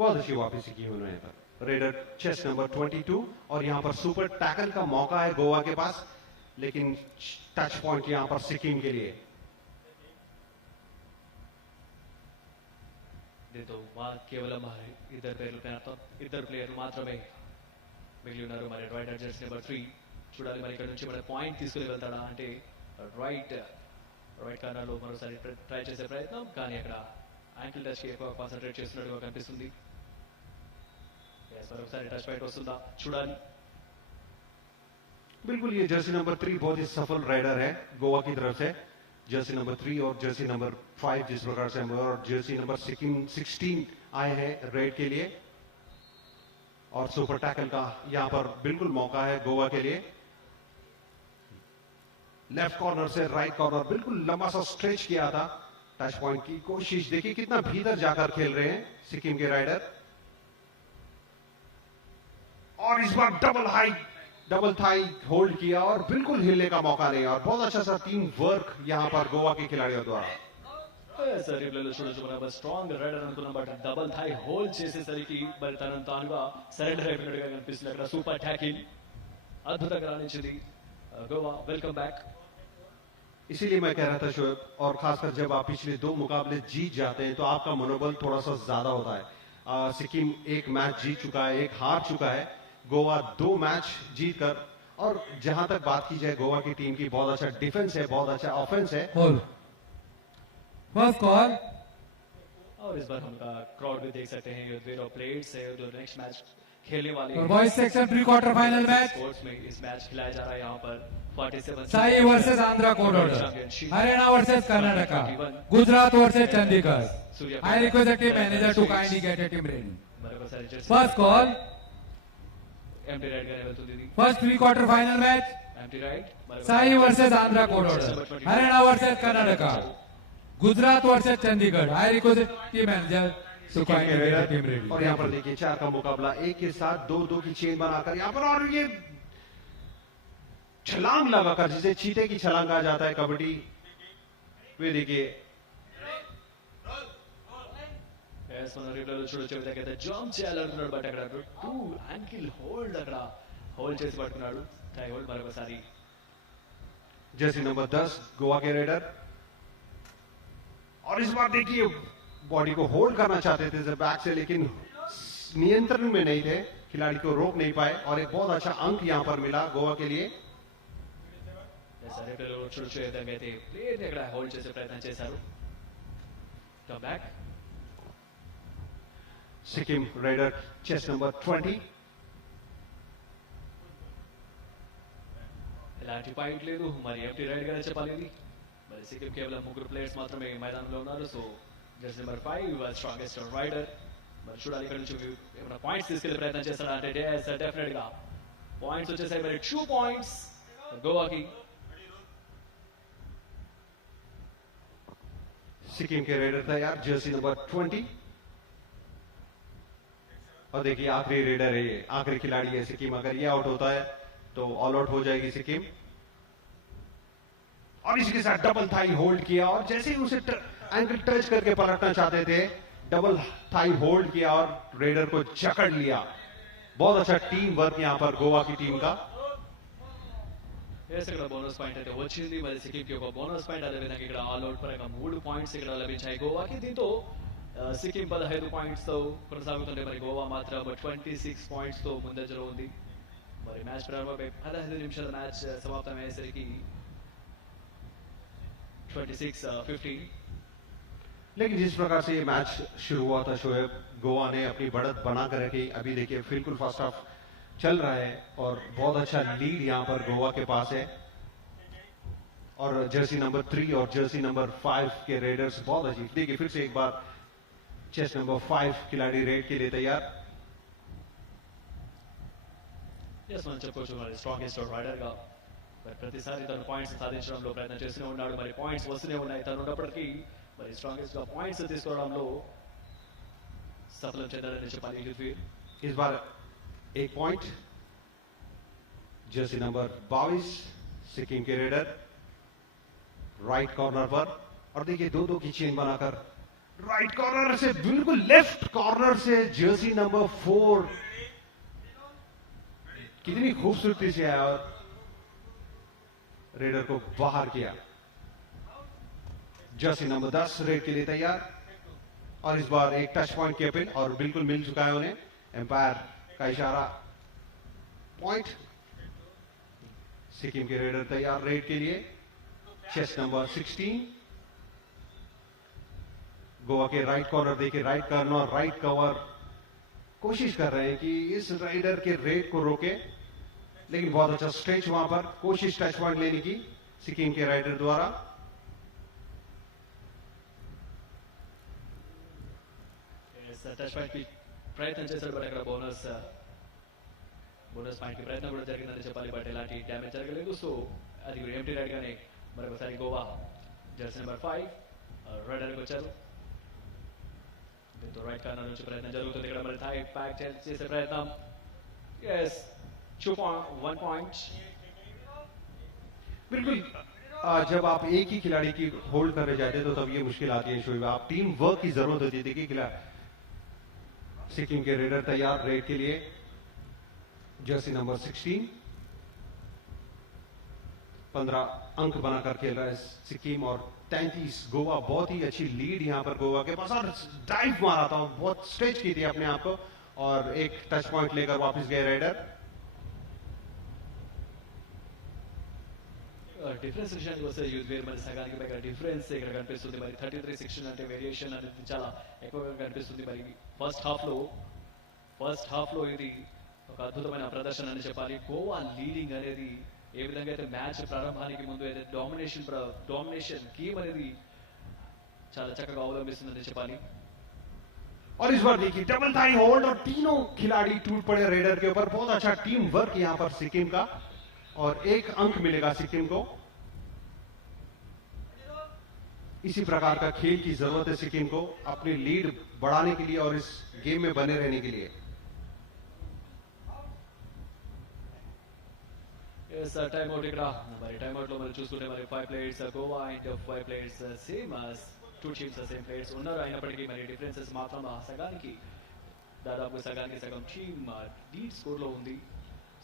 बहुत अच्छी वापसी की उन्होंने पर रेडर चेस्ट नंबर 22 और यहां पर सुपर टैकल का मौका है गोवा के पास, लेकिन टच पॉइंट यहां पर सिक्किम के लिए। కేవలం ఇద్దరు ప్లేయర్లు మాత్రమే మిగిలి ఉన్నారు. మరి రైట్ జెర్సీ నెంబర్ 3 చూడాలి మరి ఇక్కడ నుంచి మన పాయింట్ తీసుకుని వెళ్తాడా అంటే రైట్ కార్నర్ లో మరోసారి ట్రై చేసే ప్రయత్నం, కానీ అక్కడ యాంకిల్ టచ్ కి ఎక్కువ కాన్సన్ట్రేట్ చేస్తున్నట్టుగా కనిపిస్తుంది. మరొకసారి టచ్ పాయింట్ వస్తుందా చూడాలి. बिल्कुल ये जर्सी नंबर 3 बहुत ही सफल राइडर है गोवा की तरफ से। जर्सी नंबर 3 और जर्सी नंबर 5 जिस प्रकार से और जर्सी नंबर 16 आए हैं रेड के लिए, और सुपर टैकल का यहां पर बिल्कुल मौका है गोवा के लिए। लेफ्ट कॉर्नर से राइट कॉर्नर बिल्कुल लंबा सा स्ट्रेच किया था, टच पॉइंट की कोशिश। देखिए कितना भीतर जाकर खेल रहे हैं सिक्किम के राइडर, और इस बार डबल थाई होल्ड किया और बिल्कुल हिलने का मौका नहीं, और बहुत अच्छा सा टीम वर्क यहां पर गोवा के खिलाड़ियों द्वारा। సరే ప్లేలో చూడొచ్చు మన స్ట్రాంగ్ రైడర్ అనుకున్నాం, బట్ డబుల్ థై హోల్డ్ చేసేసరికి మరి తనను తానుగా సరెండర్ అయిపోయినట్టుగా కనిపిస్తుంది. అక్కడ సూపర్ ట్యాకిల్ అద్భుతంగా రాణించింది గోవా. Welcome back. इसीलिए मैं कह रहा था शोएब, और खासकर जब आप पिछले 2 मुकाबले जीत जाते हैं तो आपका मनोबल थोड़ा सा ज्यादा होता है। सिक्किम एक मैच जीत चुका है, एक हार चुका है, गोवा 2 मैच जीतकर। और जहां तक बात की जाए गोवा की टीम की, बहुत अच्छा डिफेंस है, बहुत अच्छा ऑफेंस है। First call. और इस बार उनका क्राउड भी देख सकते हैं, जो प्लेयर्स है जो नेक्स्ट मैच खेलने वाले हैं। Boys section pre quarter final match sports में इस मैच खिलाया जा रहा है यहाँ पर 47 Sai versus Andhra code order, Haryana versus Karnataka, Gujarat versus Chandigarh. I request the team manager to kindly get a team ready. First call. empty right గానే వెళ్తుంది ఇది. First pre quarter final match empty right Sai versus Andhra code order, Haryana versus Karnataka, Gujarat versus Chandigarh. I request the team manager to kindly get a team ready. और यहाँ पर देखिए 4 का मुकाबला, एक के साथ 2-2 की चेन बनाकर यहाँ पर, और ये छलांग लगाकर, जिसे चीते की छलांग कहा जाता है कबड्डी, वे देखिए చూడొచ్చు విధంగా జంప్ చేయాలనుకున్నాడు, బట్ అక్కడ 2 యాంకిల్ హోల్డ్ అక్కడ హోల్డ్ చేసి పట్టుకున్నాడు. టై హోల్డ్ మరొకసారి. जर्सी नंबर 10 गोवा के रेडर, और इस बार देखिए बॉडी को होल्ड करना चाहते थे बैक से, लेकिन नियंत्रण में नहीं थे, खिलाड़ी को रोक नहीं पाए, और एक बहुत अच्छा अंक यहां पर मिला गोवा के लिए. చూడొచ్చు విధంగా అయితే ప్లేయర్ ఇక్కడ హోల్డ్ చేసే ప్రయత్నం చేశారు. Come back. Sikkim raider chest number 20. ఎలాంటి పాయింట్ లేదు, మరి ఎంటీ రైడ్ గానే చెప్పాలి ఇది. మరి సిక్కిం కేవలం 3 ప్లేయర్స్ మాత్రమే మైదానంలో ఉన్నారు. So jersey number 5 strongest raider. మరి చూడాలి ఇక్కడ నుంచి ఏమైనా పాయింట్స్ తీసుకెళ్లే ప్రయత్నం చేస్తాడా అంటే డెఫినెట్ గా పాయింట్స్ వచ్చేసాయి. మరి 2 పాయింట్స్ గోవాకి. सिक्किम के रेडर तैयार, जर्सी नंबर 20. और देखिए आखिरी रेडर है ये, आखिरी खिलाड़ी है सिक्किम, अगर ये आउट होता है तो ऑल आउट हो जाएगी सिक्किम. और इसके साथ डबल थाई होल्ड किया, और जैसे ही उसे एंकल टच करके पलटना चाहते थे, डबल थाई होल्ड किया और रेडर को जकड़ लिया. बहुत अच्छा टीम वर्क यहां पर गोवा की टीम का. ఇక్కడ బోనస్ పాయింట్ అయితే వచ్చింది. మరి సిక్కింకి ఒక బోనస్ పాయింట్, అదేవిధంగా ఇక్కడ ఆల్ అవుట్ పరంగా 3 పాయింట్స్ ఇక్కడ లభించాయి గోవాకి. దీంతో సిక్కిం 15 పాయింట్స్ తో కొనసాగుతుంటే మరి గోవా మాత్రం 26 పాయింట్స్ తో ముందంజలో ఉంది. మరి మ్యాచ్ ప్రారంభమై 15 నిమిషాల మ్యాచ్ సమాప్తమయ్యేసరికి 26-15. लेकिन जिस प्रकार से ये मैच शुरू हुआ था शोएब, गोवा ने अपनी बढ़त बनाकर रखी. अभी देखिए बिल्कुल फर्स्ट हाफ चल रहा है और बहुत अच्छा लीड यहां पर गोवा के पास है. और जर्सी नंबर 3 और जर्सी नंबर 5 के रेडर्स बहुत अच्छी. देखिए फिर से एक बार चेस्ट नंबर 5 खिलाड़ी रेड के लिए तैयार. మనం చెప్పుకోవచ్చు మరి స్ట్రాంగెస్ట్ రైడర్ గా ప్రతిసారి తను పాయింట్స్ సాధించడంలో ప్రయత్నం చేస్తూనే ఉన్నాడు. మరి పాయింట్స్ వస్తూనే ఉన్నాయి. తను ఉన్నప్పటికీ మరి స్ట్రాంగెస్ట్ గా పాయింట్స్ తీసుకోవడంలో సఫలం చెందాడని చెప్పాలి. इस बार 1 पॉइंट जर्सी नंबर 22 सिक्किम के रेडर, राइट कॉर्नर पर. और देखिए 2-2 की चेन बनाकर राइट कॉर्नर से बिल्कुल लेफ्ट कॉर्नर से जर्सी नंबर 4 कितनी खूबसूरती से आया और रेडर को बाहर किया। जर्सी नंबर 10 रेड के लिए तैयार और इस बार एक टच पॉइंट की अपील और बिल्कुल मिल चुका है उन्हें। एम्पायर का इशारा, पॉइंट। सिक्किम के रेडर तैयार रेड के लिए। चेस्ट नंबर 16 गोवा के राइट कॉर्नर देखिए, राइट कॉर्नर राइट कवर कोशिश कर रहे हैं कि इस राइडर के रेड को रोके, लेकिन बहुत अच्छा स्ट्रेच वहां पर, कोशिश टच पॉइंट लेने की सिक्किम के राइडर द्वारा। टच पॉइंट की ప్రయత్నం చేశాడు, బట్ అక్కడ బోనస్ పాయింట్ కి ప్రయత్నం కూడా జరిగిందని చెప్పాలి, బట్ ఎలాంటి డ్యామేజ్ జరగలేదు. సో అది ఎంటీ రైడ్ గానే మరొకసారి గోవా జర్సీ నెంబర్ 5 రైడర్కి వచ్చారు. దీంతో రైట్ కార్నర్ నుంచి ప్రయత్నం జరుగుతుంది. ఇక్కడ మరి థై ప్యాక్ చేసే ప్రయత్నం. yes 1 point. बिल्कुल जब आप एक ही खिलाड़ी की होल्ड करने जाते हैं तो तब ये मुश्किल आती है शोएब, आप टीम वर्क की जरूरत होती है। देखिए खिलाड़ी सिक्किम के रेडर तैयार रेड के लिए। जर्सी नंबर 16 15 अंक बनाकर खेल रहा है सिक्किम और 33 गोवा। बहुत ही अच्छी लीड यहां पर गोवा के पास और डाइव मारा था, बहुत स्ट्रेच की थी अपने आप को और एक टच पॉइंट लेकर वापस गए रेडर। డిఫరెన్స్ విషయానికి వస్తే యూజ్వేర్ మరి సగానికి పైగా డిఫరెన్స్ ఇక్కడ కనిపిస్తుంది. మరి 33-16 అంటే వేరియేషన్ అనేది చాలా ఎక్కువగా కనిపిస్తుంది. మరి ఫస్ట్ హాఫ్ లో ఇది ఒక అద్భుతమైన ప్రదర్శన అని చెప్పాలి. గోవా లీడింగ్ అనేది ఏ విధంగా అయితే మ్యాచ్ ప్రారంభానికి ముందు అయితే డామినేషన్ గేమ్ అనేది చాలా చక్కగా అవలంబిస్తుందని చెప్పాలి. और इस बार देखिए डबल थाई होल्ड और तीनों खिलाड़ी टूट पड़े रेडर के ऊपर। बहुत अच्छा टीम वर्क यहां पर सिक्किम का और एक अंक मिलेगा सिक्किम को। इसी प्रकार का खेल की जरूरत है सिक्किम को अपनी लीड बढ़ाने के लिए और इस गेम में बने रहने के लिए। టైమ్ అవుట్ ఇక్కడ మరి టైమ్ అవుట్ లో మరి చూసుకుంటే మరి 5 players Goa and 5 players same as 2 teams same players ఉన్నారు. అయినప్పటికీ మరి డిఫరెన్సెస్ మాత్రం సగానికి దాదాపు సగానికి సగం టీమ్ లీడ్ స్కోర్ లో ఉంది.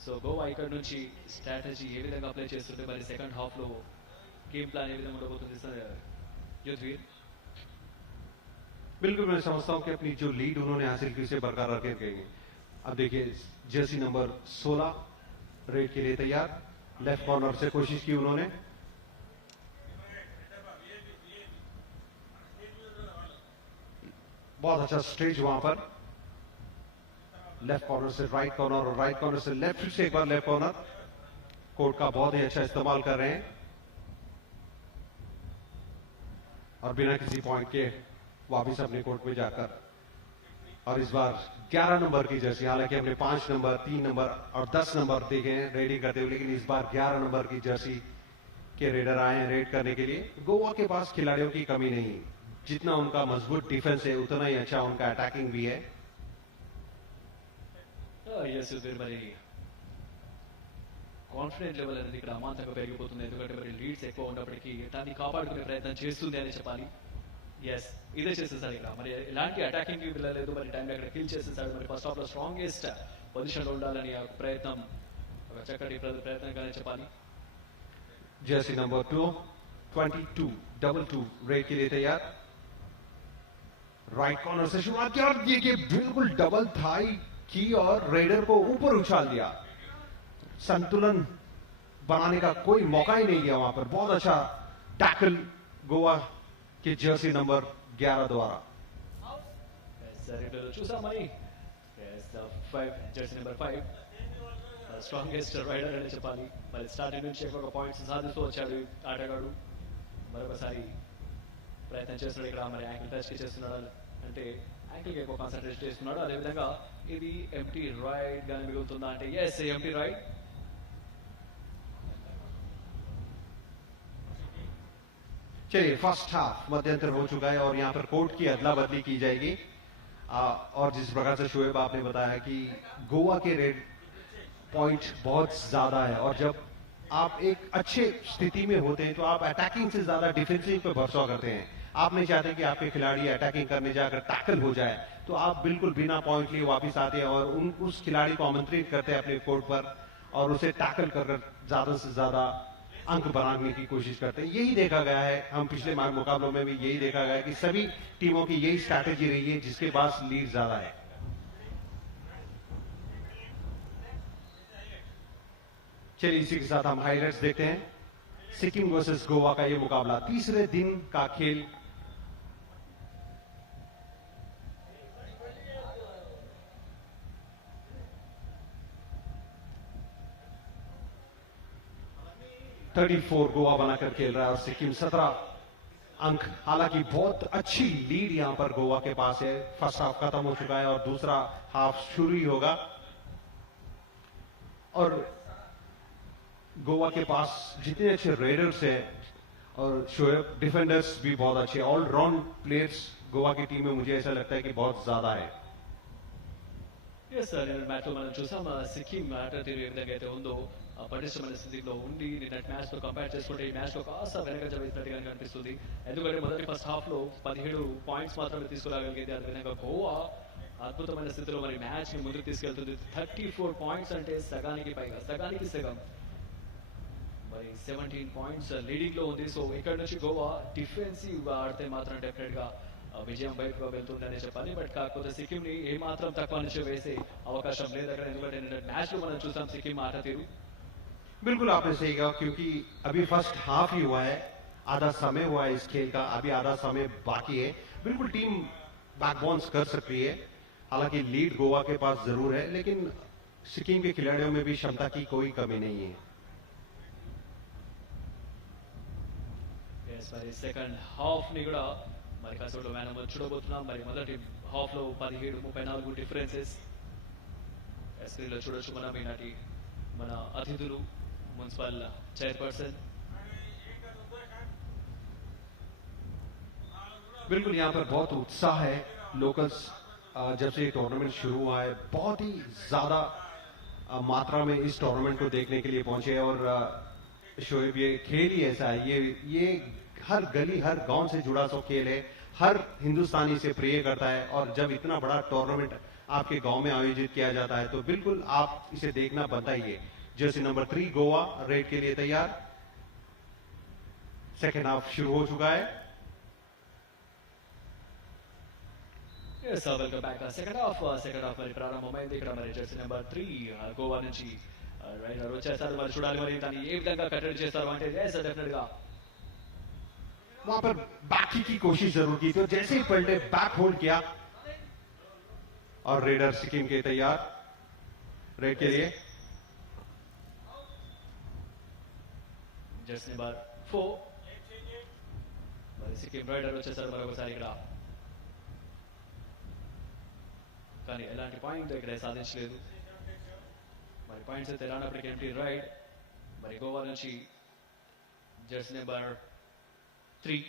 సో గోవా ఇక్కడ నుంచి స్ట్రాటజీ ఏ విధంగా అప్లై చేస్తుంటే మరి సెకండ్ హాఫ్ లో गेम प्लान ये विधंगा ఉండబోతుంది సార్ युद्धवीर? बिल्कुल मैं समझता हूं कि अपनी जो लीड उन्होंने हासिल की उसे बरकरार रखे गए। अब देखिए जर्सी नंबर 16 रेड के लिए तैयार, लेफ्ट कॉर्नर से कोशिश की उन्होंने। बहुत अच्छा स्ट्रेच वहां पर, लेफ्ट कॉर्नर से राइट कॉर्नर और राइट कॉर्नर से लेफ्ट से एक बार लेफ्ट कॉर्नर। कोर्ट का बहुत ही अच्छा इस्तेमाल कर रहे हैं और बिना किसी पॉइंट के वापस अपने कोर्ट में जाकर। और इस बार 11 नंबर की जर्सी, हालांकि हमने 5 नंबर 3 नंबर और 10 नंबर देखे हैं रेडी करते हुए, लेकिन इस बार 11 नंबर की जर्सी के रेडर आए हैं रेड करने के लिए। गोवा के पास खिलाड़ियों की कमी नहीं, जितना उनका मजबूत डिफेंस है उतना ही अच्छा उनका अटैकिंग भी है। మరి కాన్ఫిడెంట్ లెవెల్ అనేది ఇక్కడ అమాంతంగా పెరిగిపోతుంది, ఎందుకంటే మరి లీడ్స్ ఎక్కువ ఉన్నప్పటికీ దాన్ని కాపాడుకునే ప్రయత్నం చేస్తుంది అని చెప్పాలి. ఎస్, ఇదే చేసేసాడు ఇక్కడ, మరి ఎలాంటి అటాకింగ్ కి వెళ్ళలేదు, మరి టైం అక్కడ కిల్ చేసేసాడు. మరి ఫస్ట్ హాఫ్ లో స్ట్రాంగెస్ట్ పొజిషన్ లో ఉండాలని ఆ ప్రయత్నం, ఒక చక్కటి ప్రయత్నంగానే చెప్పాలి. जर्सी नंबर 22 2 रेड के लिए तैयार, राइट कॉर्नर से शुरुआत की और देखिए बिल्कुल डबल थाई की और रेडर को ऊपर उछाल दिया। संतुलन बनाने का कोई मौका ही नहीं दिया वहां पर। बहुत अच्छा टैकल गोवा के जर्सी नंबर 11 द्वारा। చూసామని జర్సీ నెంబర్ 5 స్ట్రాంగెస్ట్ రైడర్ అని చెప్పాలి. మరి స్టార్టింగ్ నుంచి ఎక్కువ పాయింట్స్ సాధిస్తూ వచ్చాడు ఆటగాడు. మరొకసారి ప్రయత్నం చేస్తున్నాడు ఇక్కడ, మరి యాంకిల్ టచ్ చేస్తున్నాడు అంటే యాంకిల్ ఎక్కువ కాన్సన్ట్రేట్ చేస్తున్నాడు. అదేవిధంగా ఇది ఎంటీ రైడ్ గానే మిగులుతుందా అంటే ఎస్, ఎంటీ రైడ్. चलिए फर्स्ट हाफ मध्यंतर हो चुका है और यहाँ पर कोर्ट की अदला बदली की जाएगी। और जिस प्रकार से शोएब आपने बताया कि गोवा के रेड पॉइंट बहुत ज्यादा है और जब आप एक अच्छे स्थिति में होते हैं तो आप अटैकिंग से ज्यादा डिफेंसिव पे भरोसा करते हैं। आप नहीं चाहते कि आपके खिलाड़ी अटैकिंग करने जाकर टैकल हो जाए, तो आप बिल्कुल बिना पॉइंट लिए वापस आते हैं और उस खिलाड़ी को आमंत्रित करते हैं अपने कोर्ट पर और उसे टैकल कर ज्यादा से ज्यादा अंक बनाने की कोशिश करते हैं। यही देखा गया है, हम पिछले मुकाबलों में भी यही देखा गया है कि सभी टीमों की यही स्ट्रैटेजी रही है जिसके पास लीड ज्यादा है। चलिए इसी के साथ हम हाइलाइट्स देखते हैं। सिक्किम वर्सेस गोवा का यह मुकाबला तीसरे दिन का खेल। .34 गोवा बनाकर खेल रहा है और सिक्किम 17 अंक। हालांकि बहुत अच्छी लीड यहां पर गोवा के पास है। फर्स्ट हाफ खत्म हो चुका है और दूसरा हाफ शुरू ही होगा और गोवा के पास जितने अच्छे रेडर्स हैं और शोएब डिफेंडर्स भी बहुत अच्छे, ऑलराउंड प्लेयर्स गोवा की टीम में मुझे ऐसा लगता है कि बहुत ज्यादा है। ఎస్ సార్, నేను మ్యాచ్లో మనం చూసాం సిక్కిం ఆట తీరు ఏ విధంగా అయితే ఉందో పటిష్టమైన స్థితిలో ఉండి నిన్నటి మ్యాచ్ తో కంపేర్ చేసుకుంటే ఈ మ్యాచ్ లో కాస్త వెనక జరుగుతున్నట్టుగా కనిపిస్తుంది. ఎందుకంటే మొదటి ఫస్ట్ హాఫ్ లో 17 పాయింట్స్ మాత్రమే తీసుకురాగలిగేది. అదేవిధంగా గోవా అద్భుతమైన స్థితిలో మరి మ్యాచ్ ని ముందుకు తీసుకెళ్తుంది. 34 పాయింట్స్ అంటే సగానికి పైగా, సగానికి సగం, మరి 17 పాయింట్స్ లీడింగ్ లో ఉంది. సో ఇక్కడ నుంచి గోవా డిఫెన్సివ్ ఆడితే మాత్రం డెఫినెట్ గా విజయం వైపుగా వెళ్తుందనే చెప్పాలి. బట్ కాకపోతే సిక్కిం ని ఏ మాత్రం తక్కువ నుంచి వేసే అవకాశం లేదు అక్కడ. ఎందుకంటే మ్యాచ్ లో మనం చూసాం సిక్కిం ఆట తీరు. बिल्कुल आपने सही कहा, क्योंकि अभी फर्स्ट हाफ ही हुआ है, आधा समय हुआ है इस खेल का, अभी आधा समय बाकी है। बिल्कुल टीम बैकबाउंस कर सकती है, हालांकि लीड गोवा के पास जरूर है, लेकिन सिक्किम के खिलाड़ियों में भी क्षमता की कोई कमी नहीं है। మరి సెకండ్ హాఫ్ ని కూడా మరి కాసేపట్లో మనం చూడబోతున్నాం. మరి మొదటి హాఫ్ లో 17-34 డిఫరెన్సెస్ స్క్రీన్ లో చూడొచ్చు మనం. ఈనాటి మన అతిథులు మున్సిపల్ చైర్పర్सन बिल्कुल यहाँ पर बहुत उत्साह है। लोकल्स जब से टूर्नामेंट शुरू हुआ है बहुत ही ज्यादा मात्रा में इस टूर्नामेंट को देखने के लिए पहुंचे हैं और शोएब ये खेल ही ऐसा है, ये हर गली हर गांव से जुड़ा सो खेल है, हर हिंदुस्तानी से प्रिय करता है और जब इतना बड़ा टूर्नामेंट आपके गांव में आयोजित किया जाता है तो बिल्कुल आप इसे देखना बनता ही है। जर्सी नंबर 3 गोवा रेड के लिए तैयार। सेकेंड हाफ शुरू हो चुका है। Welcome back. సెకండ్ హాఫ్ మరి ప్రారంభమైంది. ఇక్కడ మరి జర్సీ నెంబర్ 3 గోవా నుంచి రైడర్ వచ్చేస్తారు. మరి చూడాలి మరి దాన్ని ఏ విధంగా కట్టడి చేస్తారు అంటే డెఫినెట్ గా वहां पर बैकी की कोशिश जरूर की, तो जैसे ही पलटे बैक होल्ड किया और रेडर सिक्किम के तैयार रेड के लिए। జర్సీ నెంబర్ 4 మరి సిక్కిం రైడర్ వచ్చేసారు మరొకసారి ఇక్కడ. కానీ ఎలాంటి పాయింట్ ఇక్కడ సాధించలేదు. మరి పాయింట్స్ అయితే ఎలాంటి ఎంటీ రైడ్. మరి గోవా నుంచి జర్సీ నెంబర్ 5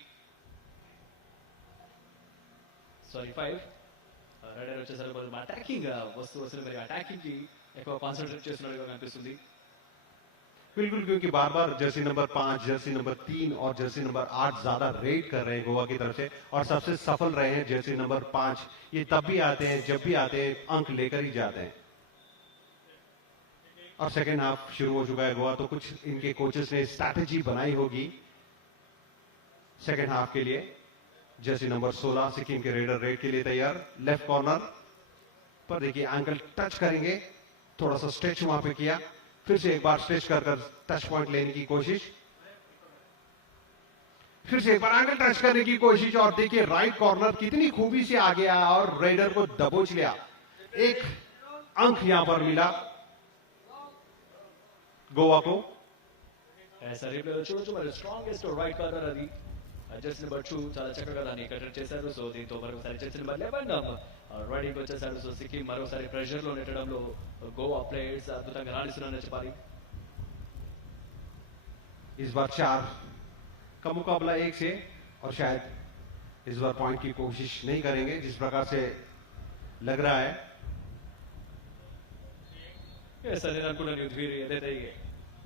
రైడర్ వచ్చేసరికి మరి అటాకింగ్ వస్తూ మరి అటాకింగ్ కి ఎక్కువ కాన్సన్ట్రేట్ చేస్తున్నట్టుగా కనిపిస్తుంది. बिल्कुल, क्योंकि बार बार जर्सी नंबर 5, जर्सी नंबर 3 और जर्सी नंबर 8 ज्यादा रेड कर रहे हैं गोवा की तरफ से और सबसे सफल रहे हैं जर्सी नंबर 5। ये तब भी आते हैं जब भी आते हैं अंक लेकर ही जाते हैं। और सेकेंड हाफ शुरू हो चुका है गोवा, तो कुछ इनके कोचेस ने स्ट्रैटेजी बनाई होगी सेकेंड हाफ के लिए। जर्सी नंबर 16 सिक्किम के रेडर रेड के लिए तैयार। लेफ्ट कॉर्नर पर देखिए एंकल टच करेंगे, थोड़ा सा स्ट्रेच वहां पे किया, फिर से एक बार स्ट्रेच कर टच पॉइंट लेने की कोशिश, फिर से एक बार एंकल टच करने की कोशिश और देखिए राइट कॉर्नर कितनी खूबी से आ गया और रेडर को दबोच लिया। एक अंक यहां पर मिला गोवा को। ऐसा రిప్లే చూడొచ్చు. మరి స్ట్రాంగెస్ట్ రైట్ కార్నర్ అది జర్సీ నెంబర్ 2 చాలా చక్కగా దాన్ని కట్టడి చేశారు. సో దీంతో మరోసారి జర్సీ నెంబర్ 11 రైడింగ్ వచ్చేసాడు. సో సిక్కిం మరోసారి ప్రెషర్ లో నెట్టడంలో గోవా ప్లేయర్స్ అద్భుతంగా రాణిస్తున్నారని చెప్పాలి. इस बार 4 का मुकाबला 1 से और शायद इस बार पॉइंट की कोशिश नहीं करेंगे जिस प्रकार से लग रहा है। నేను అనుకున్నాను ఏదైతే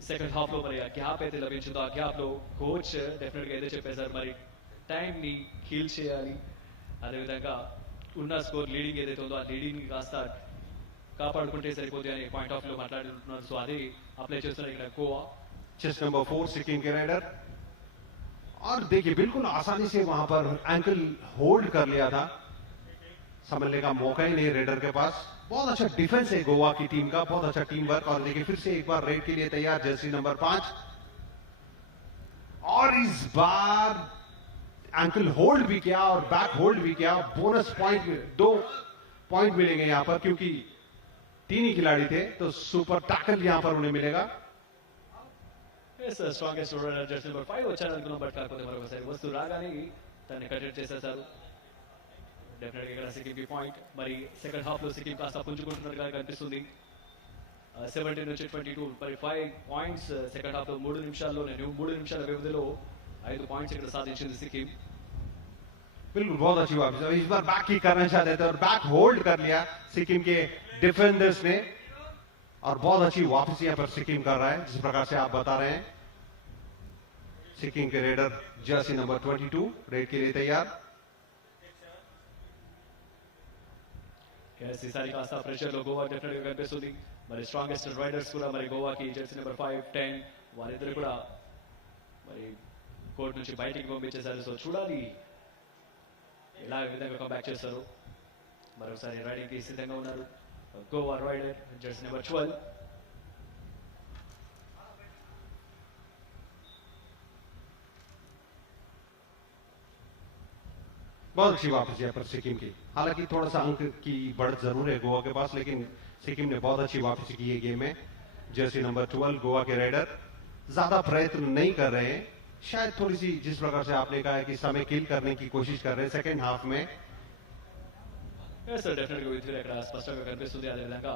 సెకండ్ హాఫ్ లో మరి ఆ గ్యాప్ అయితే లభించిందో ఆ గ్యాప్ లో కోచ్ డెఫినెట్ గా ఏదో చెప్పేశారు. మరి టైంని హీల్ చేయాలి. అదేవిధంగా ఉన్న స్కోర్ లీడింగ్ ఏదైతే ఉందో ఆ లీడింగ్ కాస్త కాపాడుకుంటే సరిపోతుంది అనే పాయింట్ ఆఫ్ వ్యూ మాట్లాడుతున్నారు. సో అదే అప్లై చేస్తున్నారు ఇక్కడ గోవా. चेस नंबर 4 सिक्किम के राइडर, और देखिए बिल्कुल आसानी से वहां पर एंकल होल्ड कर लिया था, समझने का मौका ही नहीं रेडर के पास. बहुत अच्छा डिफेंस है गोवा की टीम का, बहुत अच्छा टीम वर्क. और देखिए फिर से एक बार रेड के लिए तैयार जर्सी नंबर 5, और इस बार एंकल होल्ड भी किया और बैक होल्ड भी किया. बोनस पॉइंट 2 पॉइंट मिलेंगे यहां पर, क्योंकि 3 ही खिलाड़ी थे, तो सुपर टैकल यहां पर उन्हें मिलेगा. స్ట్రాంగెస్ట్ రన్నర్ జెర్సీ నెంబర్ 5 వచ్చారు అనుకున్నాం, బట్ కాకపోతే మరొకసారి వస్తూ రాగానే తనని కటెట్ చేసేసారు. డెఫినెట్ గా ఇక్కడ సిక్కిం కి పాయింట్. మరి సెకండ్ హాఫ్ లో సిక్కిం కాస్త పుంజుకుంటున్నట్టుగా కనిపిస్తుంది. 17 నుంచి 22 మరి 5 పాయింట్స్ సెకండ్ హాఫ్ లో 3 నిమిషాల్లోనే 3 నిమిషాల వ్యవధిలో 5 పాయింట్స్ ఇక్కడ సాధించింది సిక్కిం. बिल्कुल बहुत अच्छी वापसी. इस बार बैक की करना चाहते थे और बैक होल्ड कर लिया सिक्किम के डिफेंडर्स ने, और बहुत अच्छी वापसी यहाँ पर सिक्किम कर रहा है जिस प्रकार से आप बता रहे हैं. सिक्किम के रेडर जर्सी नंबर 22 रेड के लिए तैयार. ఈసారి కాస్త ప్రెషర్ లో గోవా డెఫినెట్ గా కనిపిస్తుంది. మరి స్ట్రాంగెస్ట్ రైడర్స్ కూడా మరి గోవాకి జెర్సీ నెంబర్ 5, 10 వారిద్దరు కూడా మరి కోర్టు నుంచి బయటికి పంపించేశారు. సో చూడాలి ఎలా విధంగా కంబ్యాక్ చేస్తారు. మరోసారి రైడింగ్ కి సిద్ధంగా ఉన్నారు గోవా రైడర్ జెర్సీ నెంబర్ 12. बहुत अच्छी वापसी है पर सिक्किम की. हालांकि थोड़ा सा अंक की बढ़त जरूर है गोवा के पास, लेकिन सिक्किम ने बहुत अच्छी वापसी की है गेम में. जर्सी नंबर 12 गोवा के राइडर ज्यादा प्रयत्न नहीं कर रहे हैं, शायद थोड़ी सी जिस प्रकार से आपने कहा है कि समय किल करने की कोशिश कर रहे हैं सेकेंड हाफ में. డెఫినెట్ గా ఇక్కడ స్పష్టంగా కనిపిస్తుంది. అదేవిధంగా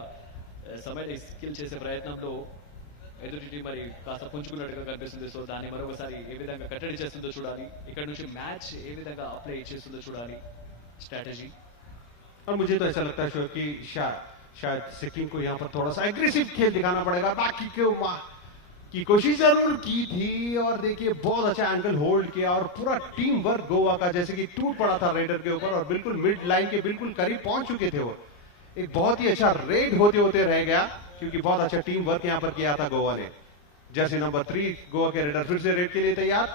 సమయాన్ని స్కిల్ చేసే ప్రయత్నంలో ఎదుటి మరి కాస్త పుంజుకున్నట్టుగా కనిపిస్తుంది. సో దాన్ని మరొకసారి ఏ విధంగా కట్టడి చేస్తుందో చూడాలి. ఇక్కడ నుంచి మ్యాచ్ ఏ విధంగా అప్లై చేస్తుందో చూడాలి స్ట్రాటజీ. और मुझे तो ऐसा लगता है शोएब कि शायद सिक्किम को यहाँ पर थोड़ा सा एग्रेसिव खेल दिखाना पड़ेगा. बाकी की कोशिश जरूर की थी, और देखिए बहुत अच्छा एंगल होल्ड किया और पूरा टीम वर्क गोवा का जैसे कि टूट पड़ा था रेडर के ऊपर, और बिल्कुल मिड लाइन के बिल्कुल करीब पहुंच चुके थे. वो एक बहुत ही अच्छा रेड होते होते रह गया, क्योंकि बहुत अच्छा टीम वर्क यहाँ पर किया था गोवा ने. जर्सी नंबर 3 गोवा के रेडर फिर से रेड के लिए तैयार.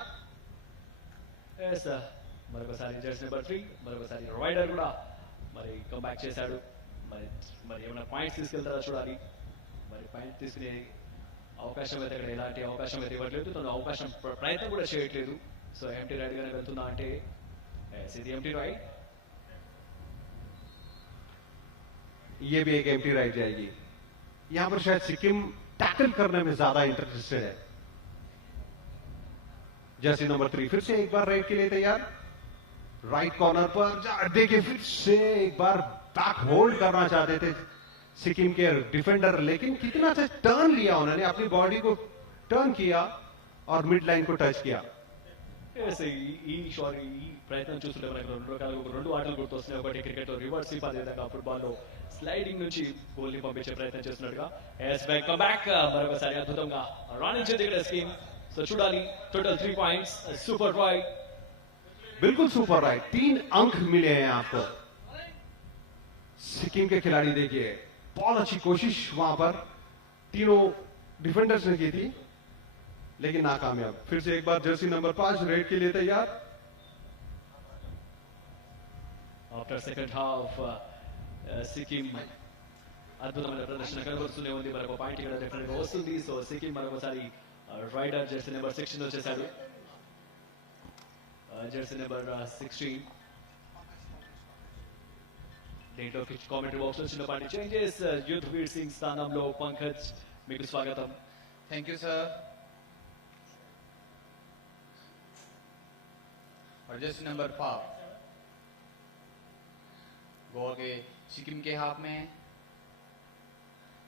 మరొకసారి జెర్సీ నెంబర్ 3 మరొకసారి రైడర్ కూడా మరి కంబ్యాక్ చేశాడు. మరి ఏమైనా పాయింట్స్ తీసుకెళ్తారా చూడాలి. మరి పాయింట్ తీసుకునే అవకాశం అయితే ఇక్కడ ఎలాంటి అవకాశం అయితే ఇవ్వట్లేదు, తను అవకాశం ప్రయత్నం కూడా చేయట్లేదు. సో ఎంటీ రైడ్ గానే వెళ్తుందా అంటే ఇది ఎంటీ రైడ్. ये भी एक एम्प्टी राइड जाएगी. यहां पर शायद सिक्किम टैकल करने में ज्यादा इंटरेस्टेड है. जर्सी नंबर 3 फिर से एक बार राइड के लिए तैयार. राइट कॉर्नर पर देखिए फिर से एक बार बैक होल्ड करना चाहते थे सिक्किम के डिफेंडर, लेकिन कितना अच्छा टर्न लिया उन्होंने, अपनी बॉडी को टर्न किया और मिड लाइन को टच किया. ఈ ప్రయత్నం చూస్తుంటే మనకు 2 రకాలుగా 2 ఆటలు గుర్తొస్తున్నాయి. ఒకటి క్రికెట్ లో రివర్స్ స్వీప్, అదేవిధంగా ఫుట్బాల్ లో స్లైడింగ్ నుంచి గోల్ ని పంపించే ప్రయత్నం చేస్తున్నట్టుగా. బ్యాక్ మరొకసారి అద్భుతంగా రాణించింది ఇక్కడ స్కీమ్. సో చూడాలి. Total 3 points, super ride. बिल्कुल सुपर राइड. 3 अंक मिले हैं आपको. सिक्किम के खिलाड़ी देखिए बहुत अच्छी कोशिश वहां पर तीनों डिफेंडर्स ने की थी, लेकिन नाकामयाब. फिर से एक बार जर्सी नंबर 5 रेड के लिए तैयार. ఆఫ్టర్ సెకండ్ హాఫ్ సిక్కిం అద్భుతమైన ప్రదర్శన కనబరుస్తూనే ఉంది. మరొక పాయింట్ ఇక్కడ డెఫినెట్ గా వస్తుంది. సో సిక్కిం మరొకసారి రైడర్ జెర్సీ నెంబర్ 16 వచ్చేసాడు. జెర్సీ నెంబర్ 16 దీంట్లో కామెంటరీ బాక్స్ లో చిన్నపాటి చేంజెస్. యూత్ వీర్ సింగ్ స్థానంలో పంకజ్. మీకు స్వాగతం. Thank you sir. और जर्सी नंबर 5 गोवा के सिक्किम के हाफ में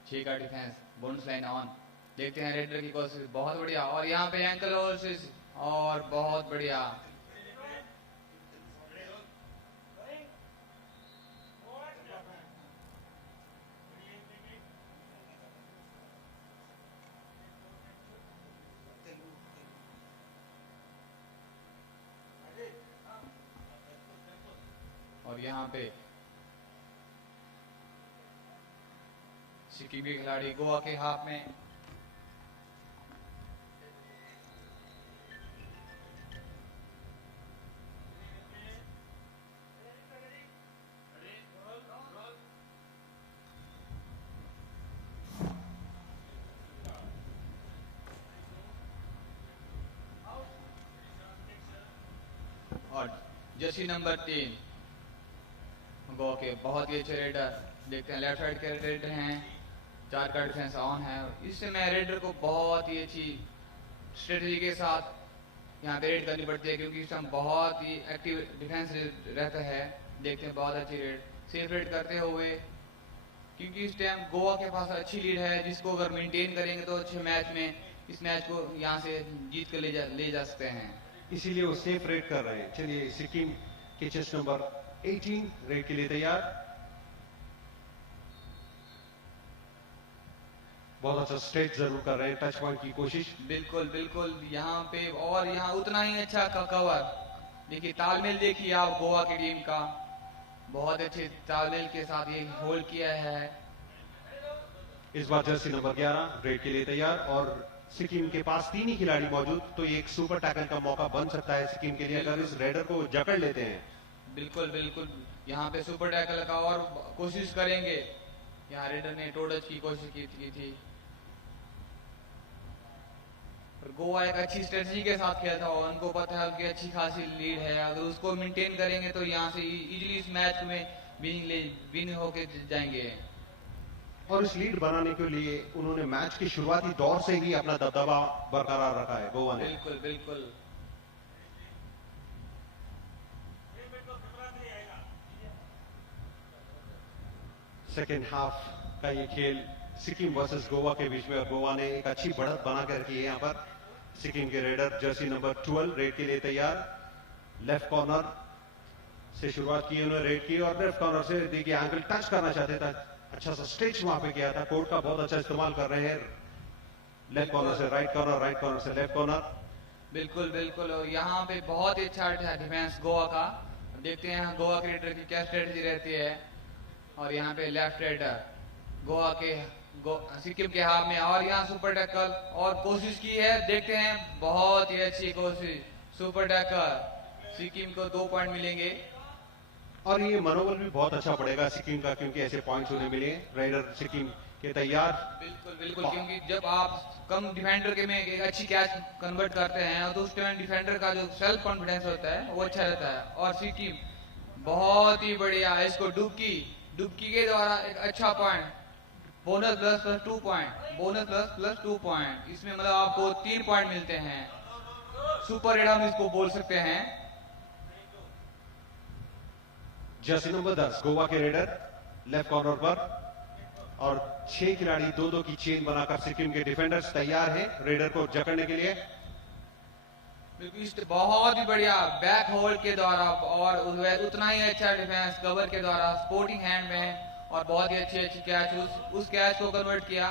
6 का डिफेंस, बोनस लाइन ऑन. देखते हैं रेडर की कोशिश, बहुत बढ़िया. और यहाँ पे एंकल और बहुत बढ़िया. यहाँ पे सिक्किमी खिलाड़ी गोवा के हाफ में और जर्सी नंबर 3 गोवा के बहुत ही अच्छे रेडर। देखते हैं लेफ्ट साइड के रेडर हैं, 4 का डिफेंस ऑन है। इससे मैं रेडर को बहुत ही अच्छी स्ट्रेटजी के साथ यहाँ पे रेड करनी पड़ती है, क्योंकि इस टाइम बहुत ही एक्टिव डिफेंस रहता है। देखते हैं बहुत अच्छी रेड, सेफ रेड करते हुए, क्योंकि इस टाइम गोवा के पास अच्छी लीड है, जिसको अगर मेंटेन करेंगे तो अच्छे मैच में इस मैच को यहाँ से जीत कर ले जा सकते हैं। इसीलिए वो सेफ रेड कर रहे हैं। चलिए सिक्किम के चेस्ट नंबर 18 रेड के लिए तैयार। बहुत अच्छा स्ट्रेट जरूर कर रहे हैं, टच पॉइंट की कोशिश। बिल्कुल बिल्कुल यहाँ पे, और यहाँ उतना ही अच्छा कवर। देखिए तालमेल देखिए आप गोवा की टीम का, बहुत अच्छे तालमेल के साथ ये होल्ड किया है। इस बार जर्सी नंबर 11 रेड के लिए तैयार, और सिक्किम के पास 3 ही खिलाड़ी मौजूद, तो ये एक सुपर टैकल का मौका बन सकता है सिक्किम के लिए अगर इस रेडर को जकड़ लेते हैं। बिल्कुल बिल्कुल यहाँ पे सुपर टैकल का और कोशिश करेंगे। यहाँ रेडर ने टो टच की कोशिश की थी। गोवा एक अच्छी स्ट्रेटजी के साथ खेला था, और उनको पता है उनकी अच्छी खासी लीड है। अगर उसको मेंटेन करेंगे तो यहाँ से इजीली इस मैच में विन होके जाएंगे। और इस लीड बनाने के लिए उन्होंने मैच के शुरुआती दौर से ही अपना दबदबा बरकरार रखा है गोवा ने। बिल्कुल बिल्कुल सेकेंड हाफ का ये खेल सिक्किम वर्सेस गोवा के बीच में, और गोवा ने एक अच्छी बढ़त बना कर रखी है यहाँ पर। सिक्किम के रेडर जर्सी नंबर 12 रेड के लिए तैयार। लेफ्ट कॉर्नर से शुरुआत की उन्होंने रेड की, और लेफ्ट कॉर्नर से देखिए एंगल टच करना चाहते थे, अच्छा सा स्ट्रेच वहां पे किया था। कोर्ट का बहुत अच्छा इस्तेमाल कर रहे हैं। लेफ्ट कॉर्नर से राइट कॉर्नर, राइट कॉर्नर से लेफ्ट कॉर्नर। बिल्कुल बिल्कुल और यहाँ पे बहुत ही अच्छा डिफेंस गोवा का। देखते हैं गोवा के रेडर की क्या स्ट्रेटजी रहती है। और यहाँ पे लेफ्ट रेडर गोवा के सिक्किम के हाथ में, और यहाँ सुपर टैकल और कोशिश की है। देखते हैं बहुत ही अच्छी कोशिश, सुपर टैकल। सिक्किम को 2 पॉइंट मिलेंगे, और ये मनोबल भी बहुत अच्छा पड़ेगा सिक्किम का, क्योंकि ऐसे पॉइंट्स उन्हें मिले। राइडर सिक्किम के तैयार। बिल्कुल बिल्कुल, क्योंकि जब आप कम डिफेंडर के में एक अच्छी कैच कन्वर्ट करते हैं तो उस टाइम डिफेंडर का जो सेल्फ कॉन्फिडेंस होता है वो अच्छा रहता है। और सिक्किम बहुत ही बढ़िया, इसको डुबकी के द्वारा एक अच्छा point, bonus plus 2 point, bonus plus 2 point, इसमें मतलब आपको 3 पॉइंट मिलते हैं। सुपर रेड हम इसको बोल सकते हैं। जर्सी नंबर 10 गोवा के रेडर लेफ्ट कॉर्नर पर, और 6 खिलाड़ी 2-2 की चेन बनाकर सिक्किम के डिफेंडर्स तैयार हैं रेडर को जकड़ने के लिए। बहुत ही बढ़िया बैक होल्ड के द्वारा, और उतना ही अच्छा डिफेंस कवर के द्वारा, स्पोर्टिंग हैंड में, और बहुत ही अच्छी कैच, उस कैच को कन्वर्ट किया।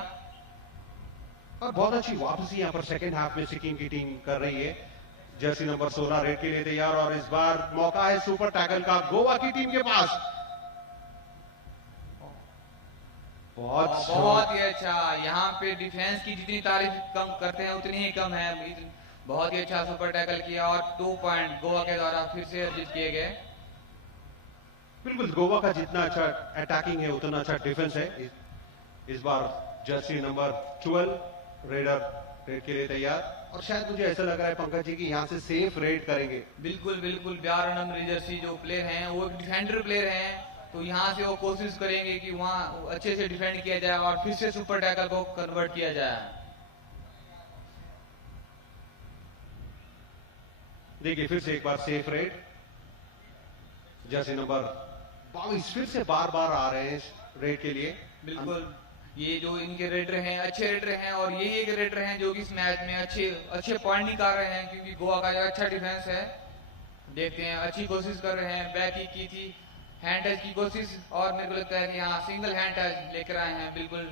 और बहुत अच्छी वापसी यहाँ पर सेकेंड हाफ में सिक्किम की टीम कर रही है। जर्सी नंबर 16 रेड के लिए तैयार, और इस बार मौका है सुपर टैकल का गोवा की टीम के पास। बहुत ही अच्छा, यहाँ पे डिफेंस की जितनी तारीफ कम करते हैं उतनी ही कम है। बहुत ही अच्छा सुपर टैकल किया, और 2 पॉइंट गोवा के द्वारा फिर से अर्जित किए गए। बिल्कुल, गोवा का जितना अच्छा अटैकिंग है उतना अच्छा डिफेंस है। इस बार जर्सी नंबर 12 रेडर रेड के लिए तैयार, और शायद मुझे ऐसा लग रहा है पंकज जी कि यहाँ से सेफ रेड करेंगे। बिल्कुल बिल्कुल, 12 नंबर जर्सी जो प्लेयर हैं वो डिफेंडर प्लेयर हैं, तो यहाँ से वो कोशिश करेंगे कि वहाँ अच्छे से डिफेंड किया जाए और फिर से सुपर टैकल को कन्वर्ट किया जाए। देखिए फिर से एक बार सेफ रेड। जर्सी नंबर 22 फिर से बार बार आ रहे हैं रेड के लिए। बिल्कुल, ये जो इनके रेडर हैं अच्छे रेडर हैं, और यही एक रेडर हैं जो कि इस मैच में अच्छे पॉइंट निकाल रहे हैं, क्योंकि गोवा का अच्छा डिफेंस है। देखते हैं, अच्छी कोशिश कर रहे हैं, बैक की थी, हैंड टच की कोशिश, और मेरे को लगता है कि यहाँ सिंगल हैंड टच लेकर आए हैं। बिल्कुल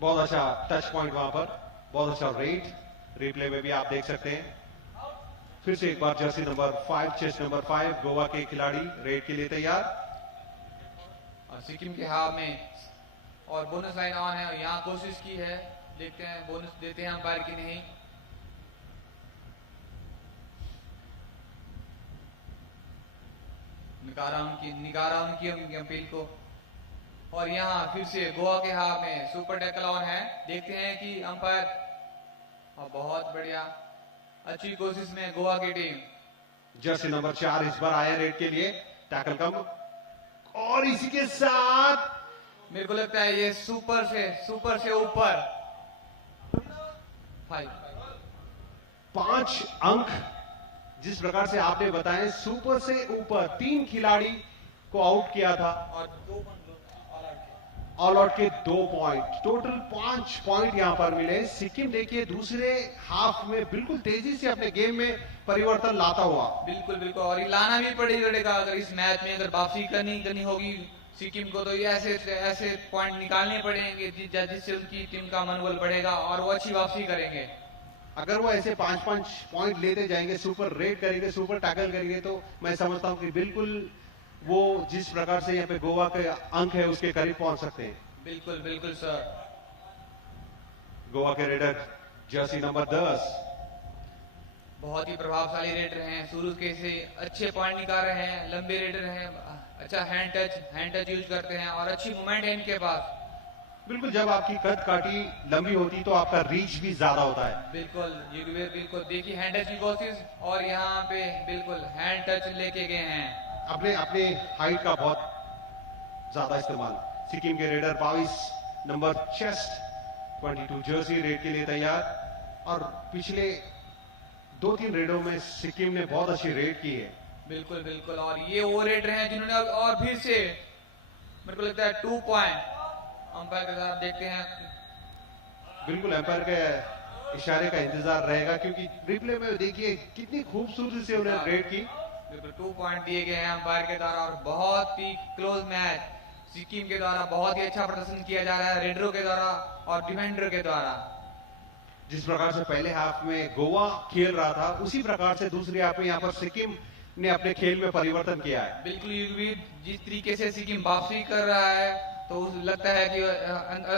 बहुत अच्छा टच पॉइंट वहां पर, बहुत अच्छा रेड, रिप्ले में भी आप देख सकते हैं। फिर से एक बार jersey number 5 chest number 5 Goa के खिलाड़ी रेड के लिए तैयार। और सिक्किम के हाफ में और बोनस लाइन ऑन है और यहाँ कोशिश की है, देखते हैं बोनस देते हैं अंपायर की नहीं। निकारा उनकी अपील को। और यहाँ फिर से गोवा के हाफ में सुपर टैकल ऑन है, देखते हैं कि अंपायर। और बहुत बढ़िया अच्छी कोशिश में गोवा की टीम। जर्सी नंबर 4 इस बार आया रेड के लिए, टैकल कम और इसी के साथ मेरे को लगता है ये सुपर से ऊपर 5 अंक जिस प्रकार से आपने बताए, सुपर से ऊपर 3 खिलाड़ी को आउट किया था और ऑल आउट के 2 पॉइंट, टोटल 5 पॉइंट यहां पर मिले। सिक्किम देखिए दूसरे हाफ में बिल्कुल तेजी से अपने गेम में परिवर्तन लाता हुआ। बिल्कुल और ये लाना भी पड़ेगा अगर इस मैच में अगर वापसी करनी होगी सिक्किम को, तो ये ऐसे पॉइंट निकालने पड़ेंगे जिससे उनकी टीम का मनोबल बढ़ेगा और वो अच्छी वापसी करेंगे। अगर वो ऐसे 5-5 पॉइंट लेते जाएंगे, सुपर रेड करेंगे, सुपर टैकल करेंगे, तो मैं समझता हूं कि बिल्कुल वो जिस प्रकार से यहाँ पे गोवा के अंक है उसके करीब पहुंच सकते हैं। बिल्कुल सर। गोवा के रेडर जर्सी नंबर 10 बहुत ही प्रभावशाली रेडर हैं, शुरू के से अच्छे पॉइंट निकाल रहे हैं, लंबे रेडर हैं, अच्छा हैंड टच यूज करते हैं और अच्छी मूवमेंट है इनके पास। बिल्कुल, जब आपकी कद काठी लंबी होती तो आपका रीच भी ज्यादा होता है। बिल्कुल देखिए हैंड टच की कोशिश और यहाँ पे बिल्कुल हैंड टच लेके गए हैं। अपने हाइट का बहुत ज्यादा इस्तेमाल। सिक्किम के raider 22 number chest 22 Jersey red के लिए तैयार। और पिछले 2-3 रेडों में सिक्किम ने बहुत अच्छी रेड की है। बिल्कुल और ये वो रेडर हैं जिन्होंने और फिर से मेरे को लगता है 2 पॉइंट अंपायर के साथ देखते हैं। बिल्कुल अंपायर के इशारे का इंतजार रहेगा, क्योंकि रिप्ले में देखिए कितनी खूबसूरती से उन्होंने रेड की। बिल्कुल 2 पॉइंट दिए गए हैं अंपायर के द्वारा और बहुत ही क्लोज मैच सिक्किम के द्वारा बहुत ही अच्छा प्रदर्शन किया जा रहा है रेडरों के द्वारा और डिफेंडर के द्वारा। जिस प्रकार से पहले हाफ में गोवा खेल रहा था, उसी प्रकार से दूसरे हाफ में यहाँ पर सिक्किम ने अपने खेल में परिवर्तन किया है। बिल्कुल जिस तरीके से सिक्किम वापसी कर रहा है तो लगता है कि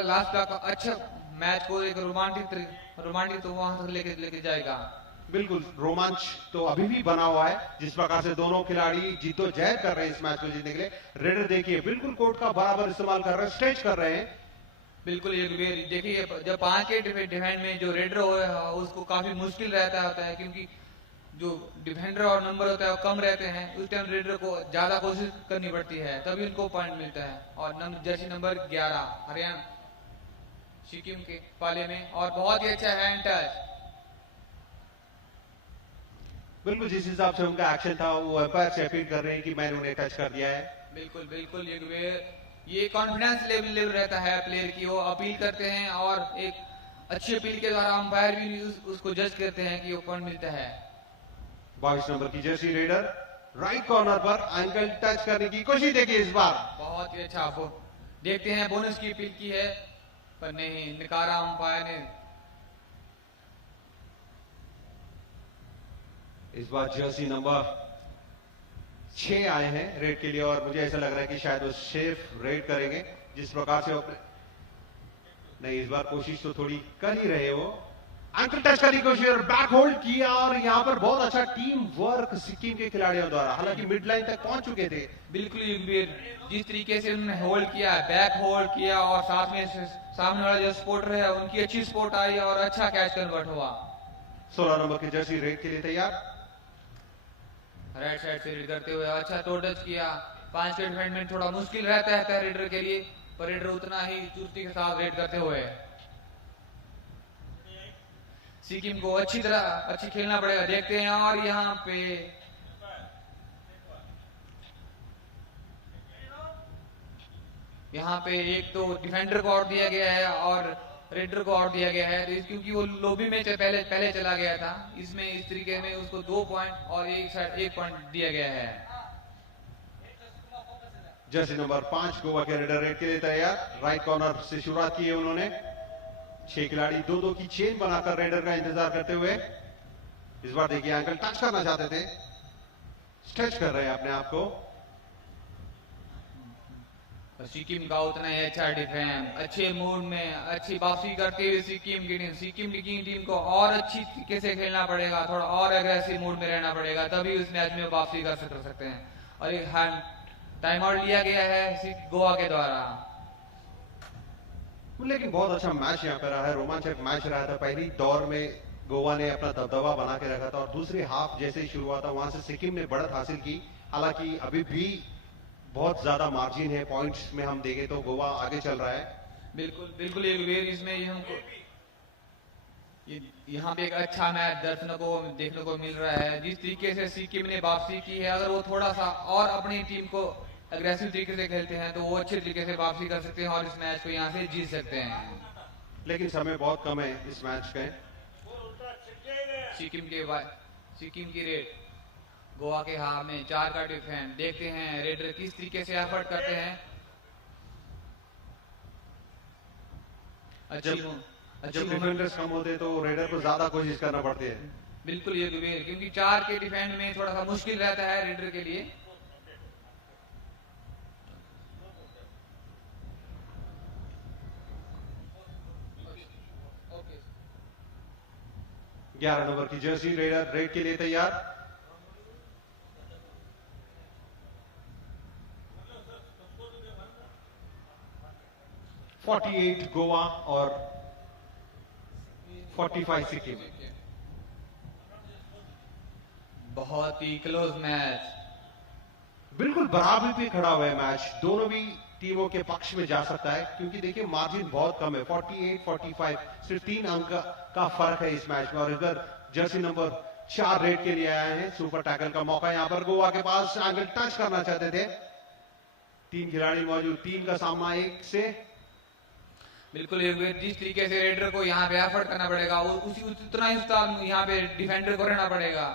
लास्ट का अच्छा मैच को एक रोमांटिक तो वहां तक लेके जाएगा। बिल्कुल रोमांच तो अभी भी बना हुआ है। जिस प्रकार से दोनों खिलाड़ी जीतोजहद कर रहे हैं इस मैच को जीतने के लिए। रेडर देखिए बिल्कुल कोर्ट का बराबर इस्तेमाल कर रहे हैं, स्ट्रेच कर रहे हैं। बिल्कुल देखिए जब 5 के डिफेंड में जो रेडर हो उसको काफी मुश्किल रहता है, क्योंकि जो डिफेंडर और नंबर होता है वो कम रहते हैं, उस टाइम रेडर को ज्यादा कोशिश करनी पड़ती है, तभी उनको पॉइंट मिलता है। और जर्सी नंबर 11 हरियाणा सिक्किम के पाले में और बहुत ही अच्छा हैंड टच। बिल्कुल जिस हिसाब से उनका एक्शन था वो अंपायर से अपील कर रहे हैं कि मैंने उन्हें टच कर दिया है। बिल्कुल ये कॉन्फिडेंस लेवल रहता है प्लेयर की, वो अपील करते हैं और एक अच्छी अपील के द्वारा अंपायर भी उसको जज करते हैं कि वो पॉइंट मिलता है। 22 नंबर की जर्सी रेडर राइट कॉर्नर पर एंकल टच करने की कोशिश देखिए इस बार। बहुत ही अच्छा देखते हैं बोनस की अपील की है पर नहीं निकारा अंपायर ने। इस बार जर्सी नंबर 6 आए हैं रेड के लिए और मुझे ऐसा लग रहा है कि शायद वो सेफ रेड करेंगे। जिस प्रकार से नहीं, इस बार कोशिश तो थोड़ी कर ही रहे वो। एंकल टच करने की कोशिश और बैक होल्ड किया और यहाँ पर बहुत अच्छा टीम वर्क सिक्किम के खिलाड़ियों द्वारा, हालांकि मिड लाइन तक पहुंच चुके थे। बिल्कुल जिस तरीके से उन्होंने होल्ड किया, बैक होल्ड किया और साथ में सामने वाला जो स्पोर्टर है उनकी अच्छी स्पोर्ट आई और अच्छा कैच कन्वर्ट हुआ। 16 नंबर की जर्सी रेड के लिए तैयार। राइट साइड से रीड करते हुए अच्छा टो टच किया। 5 के डिफेंड में थोड़ा मुश्किल रहता है रेडर के लिए, पर रेडर उतना ही चुस्ती के साथ रेड करते हुए सिक्किम को अच्छी खेलना पड़ेगा। देखते हैं और यहाँ पे एक तो डिफेंडर को आउट दिया गया है और रेडर को आउट दिया गया है, तो क्योंकि वो लोबी में पहले चला गया था। इसमें इस तरीके में उसको 2 पॉइंट और एक साइड 1 पॉइंट दिया गया है। जर्सी नंबर 5 गोवा के रेडर रेड के लिए तैयार। राइट कॉर्नर से शुरुआत की है उन्होंने। 6 खिलाड़ी 2-2 की चेन बनाकर रेडर का इंतजार करते हुए। इस बार देखिए एंकल टच करना चाहते थे, स्ट्रेच कर रहे हैं अपने आप को। सिक्किम का उतना ही अच्छा डिफेंस, अच्छे मूड में अच्छी वापसी करते हुए सिक्किम की टीम को और अच्छी तरीके से खेलना पड़ेगा, थोड़ा और एग्रेसिव मूड में रहना पड़ेगा, तभी उस मैच में वापसी कर सकते हैं। और एक टाइम आउट लिया गया है गोवा के द्वारा। लेकिन बहुत अच्छा मैच यहाँ पे रहा है, रोमांचक मैच रहा था। पहली दौर में गोवा ने अपना दबदबा बना के रखा था और दूसरे हाफ जैसे ही शुरू हुआ था वहां से सिक्किम ने बढ़त हासिल की। हालांकि अभी भी बहुत ज्यादा मार्जिन है, पॉइंट्स में हम देखें तो गोवा आगे चल रहा है। बिल्कुल एक वेर इसमें हमको यहाँ पे एक अच्छा मैच दर्शकों को देखने को मिल रहा है। जिस तरीके से सिक्किम ने वापसी की है, अगर वो थोड़ा सा और अपनी टीम को अग्रेसिव तरीके से खेलते हैं तो वो अच्छे तरीके से वापसी कर सकते हैं और इस मैच को यहाँ से जीत सकते हैं। लेकिन समय बहुत कम है इस मैच के। सिक्किम की रेड गोवा के हाथ में 4 का डिफेंस। देखते हैं रेडर किस तरीके से एफर्ट करते हैं। जब डिफेंडर्स कम होते तो रेडर को ज्यादा कोशिश करना पड़ती है। बिल्कुल ये गुबेर, क्योंकि 4 के डिफेंड में थोड़ा सा मुश्किल रहता है रेडर के लिए। ओके 11 नंबर की जर्सी रेडर रेड के लिए तैयार। (48) गोवा और 45 सिक्किम। बहुत ही क्लोज मैच, बिल्कुल बराबर पे खड़ा हुआ है मैच, दोनों भी टीमों के पक्ष में जा सकता है क्योंकि देखिए मार्जिन बहुत कम है। 48-45 सिर्फ 3 अंक का फर्क है इस मैच में। और इधर जर्सी नंबर 4 रेड के लिए आए हैं। सुपर टैकल का मौका यहाँ पर गोवा के पास, एंगल टच करना चाहते थे। 3 खिलाड़ी मौजूद, 3 का सामना 1 से। बिल्कुल जिस तरीके से रेडर को यहाँ पे एफर्ट करना पड़ेगा उतना ही यहाँ पे डिफेंडर को रहना पड़ेगा।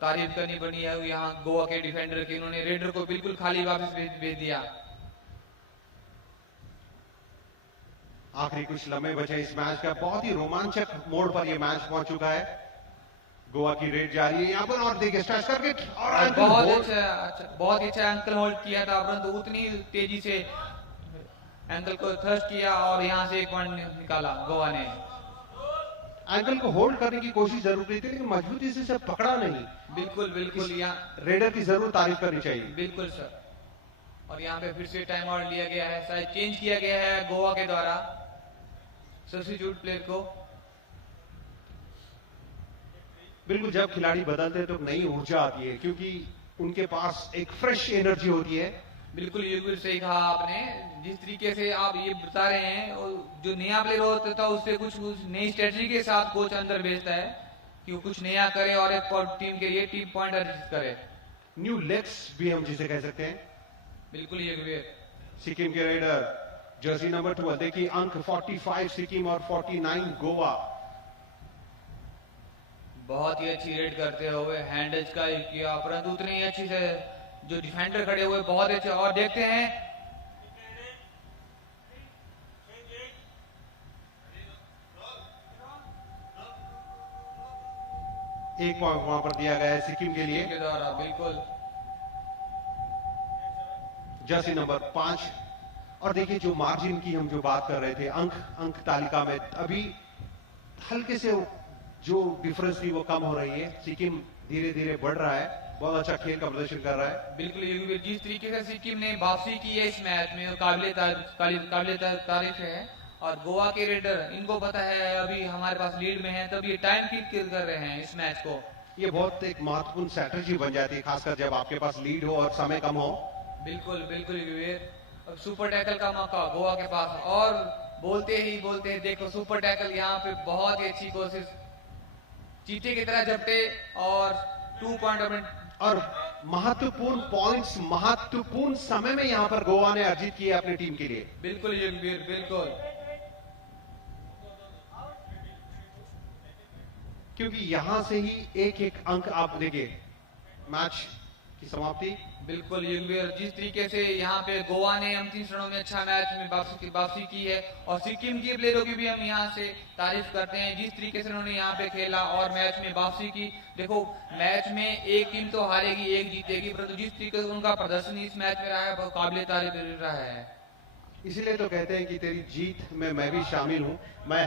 तारीफ करनी पड़ी है यहाँ गोवा के डिफेंडर की, उन्होंने रेडर को बिल्कुल खाली वापस भेज दिया। आखिरी कुछ लम्हे बचे इस मैच का। बहुत ही रोमांचक मोड़ पर यह मैच पहुंच चुका है। गोवा की रेड जारी है यहाँ पर और देखिए स्ट्रेच करके और बहुत अच्छा एंकल होल्ड किया था, परंतु उतनी तेजी से एंकल को थ्रस्ट किया और यहाँ से 1 पॉइंट निकाला गोवा ने। एंकल को होल्ड करने की कोशिश जरूर की थी लेकिन मजबूती से सब पकड़ा नहीं। बिल्कुल यहाँ रेडर की जरूर तारीफ करनी चाहिए। बिल्कुल सर। और यहाँ पे फिर से टाइम आउट लिया गया है, शायद चेंज किया गया है गोवा के द्वारा सब्स्टिट्यूट प्लेयर को। बिल्कुल जब खिलाड़ी बदलते हैं तो नई ऊर्जा आती है क्योंकि उनके पास एक फ्रेश एनर्जी होती है। बिल्कुल ये भी सही कहा आपने। जिस तरीके से आप ये बता रहे हैं, जो नया प्लेयर होता था उससे कुछ नई स्ट्रेटजी के साथ कोच अंदर भेजता है कि वो कुछ नया करे और एक टीम के लिए टीम पॉइंट अर्जित करे। न्यू लेग्स भी हम जिसे कह सकते हैं। बिल्कुल ये भी सिक्किम के रेडर जर्सी नंबर 2 देखिए अंक 45 सिक्किम और 49 गोवा। बहुत ही अच्छी रेड करते हुए हैंडल्स का किया, परंतु उतनी ही अच्छी से जो डिफेंडर खड़े हुए बहुत अच्छे। और देखते हैं एक पॉइंट वहां पर दिया गया है सिक्किम के लिए के द्वारा। बिल्कुल जर्सी नंबर 5। और देखिए जो मार्जिन की हम जो बात कर रहे थे, अंक तालिका में अभी हल्के से जो डिफरेंस थी वो कम हो रही है। सिक्किम धीरे धीरे बढ़ रहा है, बहुत अच्छा खेल का प्रदर्शन कर रहा है। बिल्कुल जिस तरीके से सिक्किम ने वापसी की है इस मैच में काबिल तारीफ है। और गोवा के रेडर इनको पता है अभी हमारे पास लीड में है, तब ये टाइम किल कर रहे हैं इस मैच को। ये बहुत एक महत्वपूर्ण स्ट्रेटजी बन जाती है, खासकर जब आपके पास लीड हो और समय कम हो। बिल्कुल सुपर टैकल का मौका गोवा के पास। और बोलते ही देखो सुपर टैकल यहाँ पे बहुत ही अच्छी कोशिश, चीते की तरह झपटे और 2 पॉइंट और महत्वपूर्ण पॉइंट्स महत्वपूर्ण समय में यहां पर गोवा ने अर्जित किए अपनी टीम के लिए। बिल्कुल क्योंकि यहां से ही एक अंक आप देखिए मैच की समाप्ति। बिल्कुल युगवीर, जिस तरीके से यहाँ पे गोवा ने अंतिम क्षणों में अच्छा मैच में वापसी की है, और सिक्किम के प्लेयरों की भी हम यहाँ से तारीफ करते हैं, जिस तरीके से उन्होंने यहाँ पे खेला और मैच में वापसी की। देखो मैच में एक टीम तो हारेगी, एक जीतेगी, परंतु जिस तरीके से उनका प्रदर्शन इस मैच में रहा है वो काबिल तारीफ रहा है। इसीलिए तो कहते हैं कि तेरी जीत में मैं भी शामिल हूँ। मैं